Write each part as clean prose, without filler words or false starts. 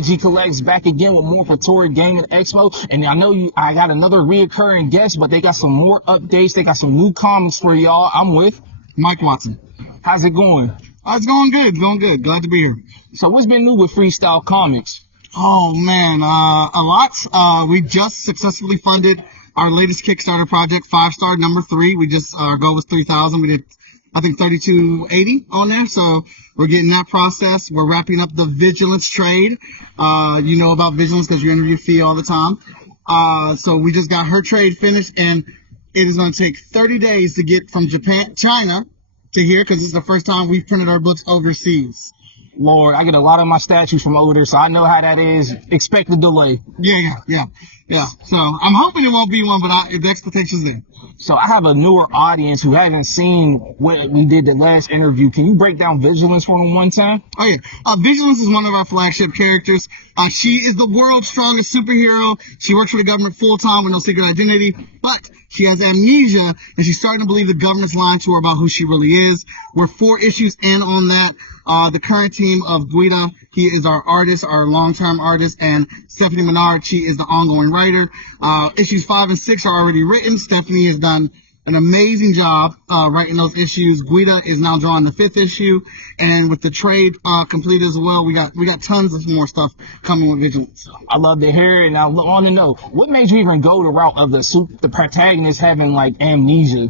G Collects back again with more Pretoria Gaming Expo, and I know I got another reoccurring guest, but they got some more updates. They got some new comics for y'all. I'm with Mike Watson. How's it going? It's going good. Glad to be here. So what's been new with Freestyle Komics? Oh man, a lot. We just successfully funded our latest Kickstarter project, 5-star number 3. Our goal was 3,000. We did, I think, 3,280 on there. So we're getting that process. We're wrapping up the Vigilance trade. You know about Vigilance because you interview Fee all the time. So we just got her trade finished, and it is going to take 30 days to get from China to here, because it's the first time we've printed our books overseas. Lord, I get a lot of my statues from over there, so I know how that is. Expect the delay. Yeah. So I'm hoping it won't be one, but the expectation's there. So I have a newer audience who hasn't seen what we did the last interview. Can you break down Vigilance for them one time? Oh yeah, Vigilance is one of our flagship characters. She is the world's strongest superhero. She works for the government full time with no secret identity, but she has amnesia, and she's starting to believe the government's lying to her about who she really is. We're 4 issues in on that. The current team of Guida, he is our artist, our long-term artist, and Stephanie Menard, she is the ongoing writer. Issues 5 and 6 are already written. Stephanie has done an amazing job writing those issues. Guida is now drawing the 5th issue, and with the trade complete as well, we got tons of more stuff coming with Vigilance. I love to hear it, and I want to know what made you even go the route of the protagonist having like amnesia.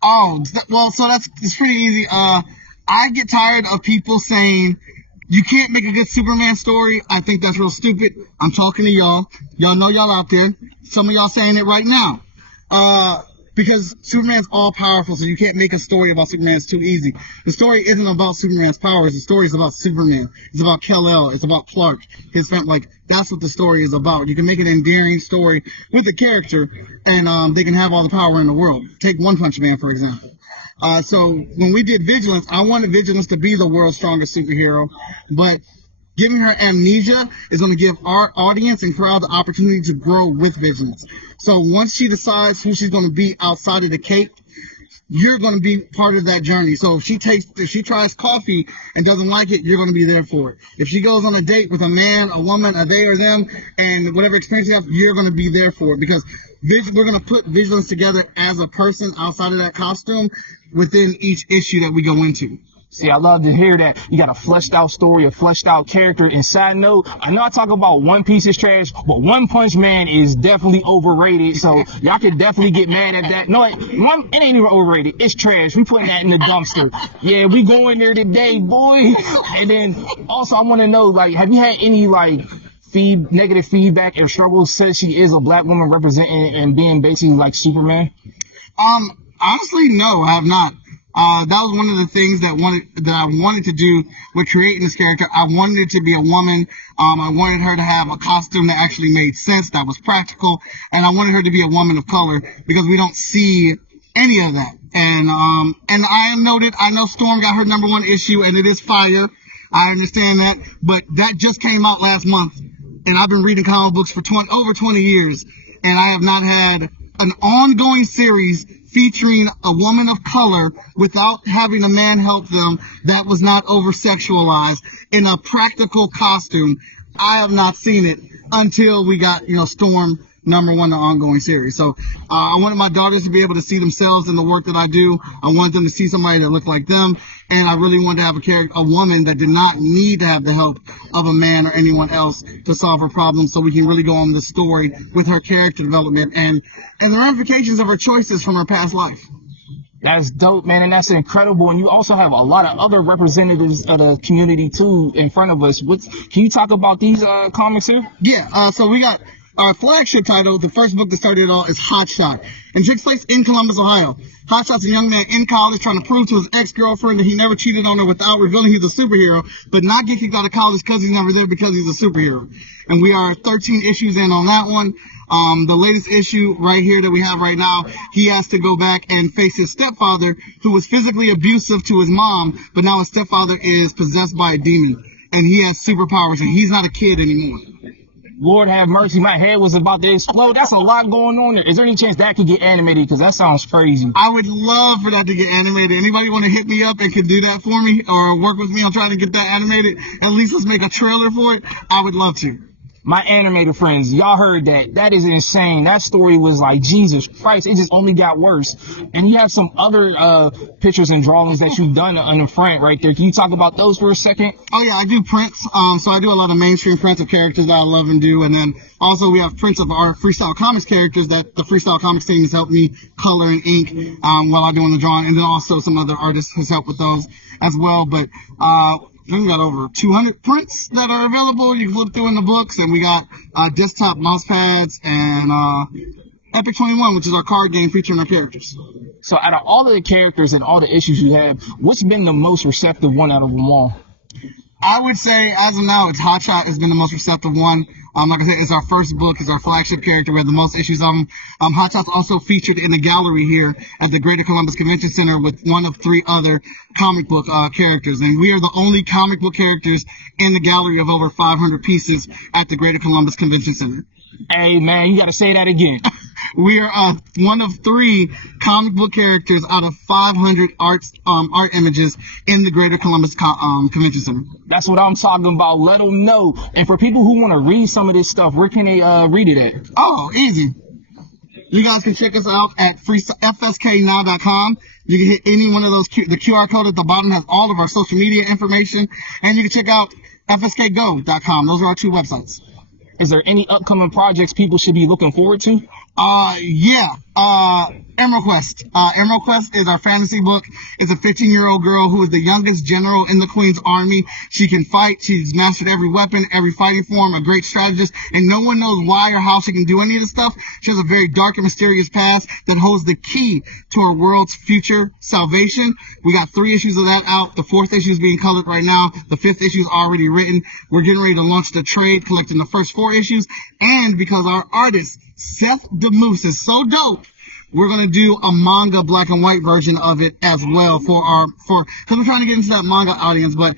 So it's pretty easy. I get tired of people saying you can't make a good Superman story. I think that's real stupid. I'm talking to y'all. Y'all know y'all out there. Some of y'all saying it right now. Because Superman's all powerful, so you can't make a story about Superman. It's too easy. The story isn't about Superman's powers. The story is about Superman. It's about Kal-El. It's about Clark. His family. That's what the story is about. You can make an endearing story with the character, and they can have all the power in the world. Take One Punch Man, for example. So when we did Vigilance, I wanted Vigilance to be the world's strongest superhero, but giving her amnesia is going to give our audience and crowd the opportunity to grow with Vigilance. So once she decides who she's going to be outside of the cape, you're going to be part of that journey. So if she tries coffee and doesn't like it, you're going to be there for it. If she goes on a date with a man, a woman, a they or them, and whatever experience you have, you're going to be there for it, because we're going to put Vigilance together as a person outside of that costume within each issue that we go into. See, I love to hear that. You got a fleshed out story, a fleshed out character. And side note, I know I talk about One Piece is trash, but One Punch Man is definitely overrated. So y'all can definitely get mad at that. No, it ain't even overrated. It's trash. We putting that in the dumpster. Yeah, we going there today, boy. And then also I want to know, like, have you had any negative feedback or struggles since she is a black woman representing and being basically like Superman? Honestly, no, I have not. That was one of the things that I wanted to do with creating this character. I wanted it to be a woman. I wanted her to have a costume that actually made sense, that was practical, and I wanted her to be a woman of color, because we don't see any of that. And I know Storm got her #1 issue, and it is fire. I understand that, but that just came out last month, and I've been reading comic books for over 20 years, and I have not had an ongoing series featuring a woman of color without having a man help them that was not over-sexualized in a practical costume. I have not seen it until we got, Storm #1, the ongoing series. So I wanted my daughters to be able to see themselves in the work that I do. I wanted them to see somebody that looked like them. And I really wanted to have a woman that did not need to have the help of a man or anyone else to solve her problems, so we can really go on the story with her character development and the ramifications of her choices from her past life. That's dope, man, and that's incredible. And you also have a lot of other representatives of the community, too, in front of us. Can you talk about these comics here? Yeah, so we got our flagship title. The first book that started it all is Hotshot, and it takes place in Columbus, Ohio. Hotshot's a young man in college trying to prove to his ex-girlfriend that he never cheated on her without revealing he's a superhero, but not get kicked out of college because he's never there, because he's a superhero. And we are 13 issues in on that one. The latest issue right here that we have right now, he has to go back and face his stepfather, who was physically abusive to his mom, but now his stepfather is possessed by a demon, and he has superpowers, and he's not a kid anymore. Lord have mercy, my head was about to explode. That's a lot going on there. Is there any chance that could get animated? Because that sounds crazy. I would love for that to get animated. Anybody want to hit me up and could do that for me or work with me on trying to get that animated? At least let's make a trailer for it. I would love to. My animator friends, y'all heard that. That is insane. That story was like, Jesus Christ, it just only got worse. And you have some other pictures and drawings that you've done on the front right there. Can you talk about those for a second? Oh, yeah, I do prints. So I do a lot of mainstream prints of characters that I love and do. And then also we have prints of our Freestyle Komics characters that the Freestyle Komics team has helped me color and ink while I'm doing the drawing. And then also some other artists has helped with those as well. But we got over 200 prints that are available. You can flip through in the books, and we got desktop mouse pads and Epic 21, which is our card game featuring our characters. So out of all of the characters and all the issues you have, what's been the most receptive one out of them all? I would say, as of now, it's Hotshot has been the most receptive one. Like I said, it's our first book. It's our flagship character. We have the most issues of him. Hotshot's also featured in the gallery here at the Greater Columbus Convention Center with one of 3 other comic book characters. And we are the only comic book characters in the gallery of over 500 pieces at the Greater Columbus Convention Center. Hey, man, you got to say that again. We are one of 3 comic book characters out of 500 art images in the Greater Columbus Convention Center. That's what I'm talking about. Let them know. And for people who want to read some of this stuff, where can they read it at? Oh, easy. You guys can check us out at fsknow.com. You can hit any one of those. The QR code at the bottom has all of our social media information. And you can check out fskgo.com. Those are our 2 websites. Is there any upcoming projects people should be looking forward to? Emerald Quest. Emerald Quest is our fantasy book. It's a 15-year-old girl who is the youngest general in the Queen's army. She can fight. She's mastered every weapon, every fighting form, a great strategist, and no one knows why or how she can do any of this stuff. She has a very dark and mysterious past that holds the key to her world's future salvation. We got 3 issues of that out. The 4th issue is being colored right now. The 5th issue is already written. We're getting ready to launch the trade, collecting the first 4 issues. And because our artist, Seth DeMoose, is so dope, we're going to do a manga black and white version of it as well because we're trying to get into that manga audience. But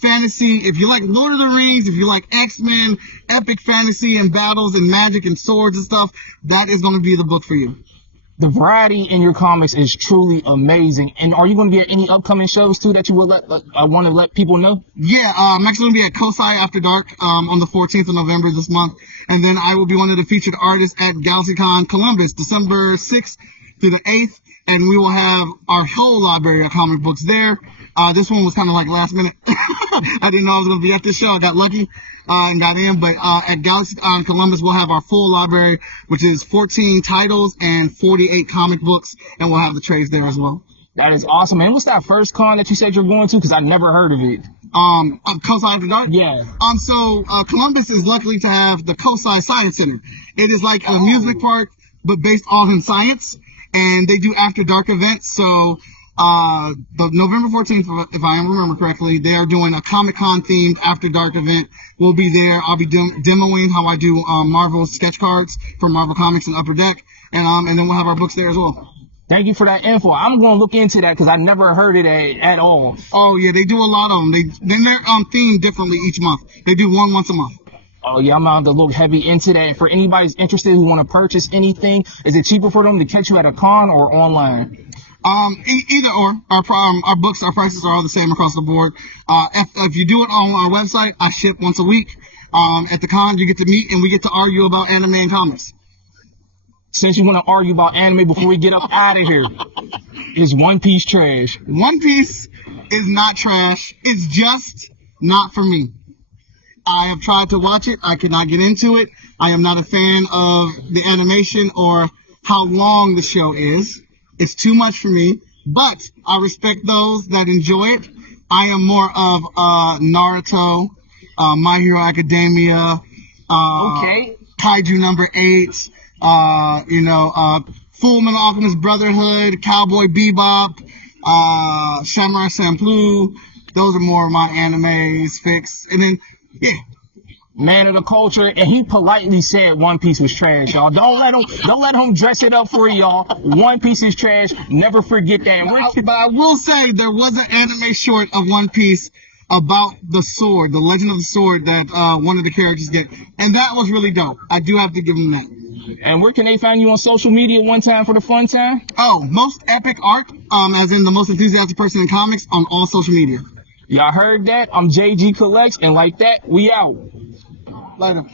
fantasy, if you like Lord of the Rings, if you like X-Men, epic fantasy and battles and magic and swords and stuff, that is going to be the book for you. The variety in your comics is truly amazing. And are you going to be at any upcoming shows too that you would want to let people know? Yeah, I'm actually going to be at COSI After Dark on the 14th of November this month. And then I will be one of the featured artists at GalaxyCon Columbus, December 6th through the 8th. And we will have our whole library of comic books there. This one was kind of like last minute. I didn't know I was going to be at this show. I got lucky and got in. But at GalaxyCon Columbus, we'll have our full library, which is 14 titles and 48 comic books. And we'll have the trades there as well. That is awesome. And what's that first con that you said you're going to? Because I've never heard of it. COSI After Dark? Yeah. So Columbus is lucky to have the COSI Science Center. It is like an amusement park, but based on science. And they do After Dark events. So the November 14th, if I remember correctly, they are doing a Comic-Con themed After Dark event. We'll be there. I'll be demoing how I do Marvel sketch cards for Marvel Comics and Upper Deck. And then we'll have our books there as well. Thank you for that info. I'm going to look into that because I never heard it at all. Oh, yeah, they do a lot of them. They're themed differently each month. They do one once a month. Oh, yeah, I'm out to look heavy into that. For anybody's interested who want to purchase anything, is it cheaper for them to catch you at a con or online? Either or. Our books, our prices are all the same across the board. If you do it on our website, I ship once a week. At the con, you get to meet and we get to argue about anime and comics. Since you want to argue about anime before we get up out of here, is One Piece trash? One Piece is not trash. It's just not for me. I have tried to watch it. I could not get into it. I am not a fan of the animation or how long the show is. It's too much for me. But I respect those that enjoy it. I am more of Naruto, My Hero Academia, Kaiju number 8. Full Metal Alchemist Brotherhood, Cowboy Bebop, Samurai Champloo. Those are more of my animes fix. And then, yeah. Man of the culture, and he politely said One Piece was trash, y'all. Don't let him dress it up for y'all. One Piece is trash. Never forget that. But I will say there was an anime short of One Piece about the sword, the legend of the sword that one of the characters get, and that was really dope. I do have to give him that. And where can they find you on social media one time for the fun time? Oh, most epic art, as in the most enthusiastic person in comics, on all social media. Y'all heard that? I'm JG Collects, and like that, we out. Later.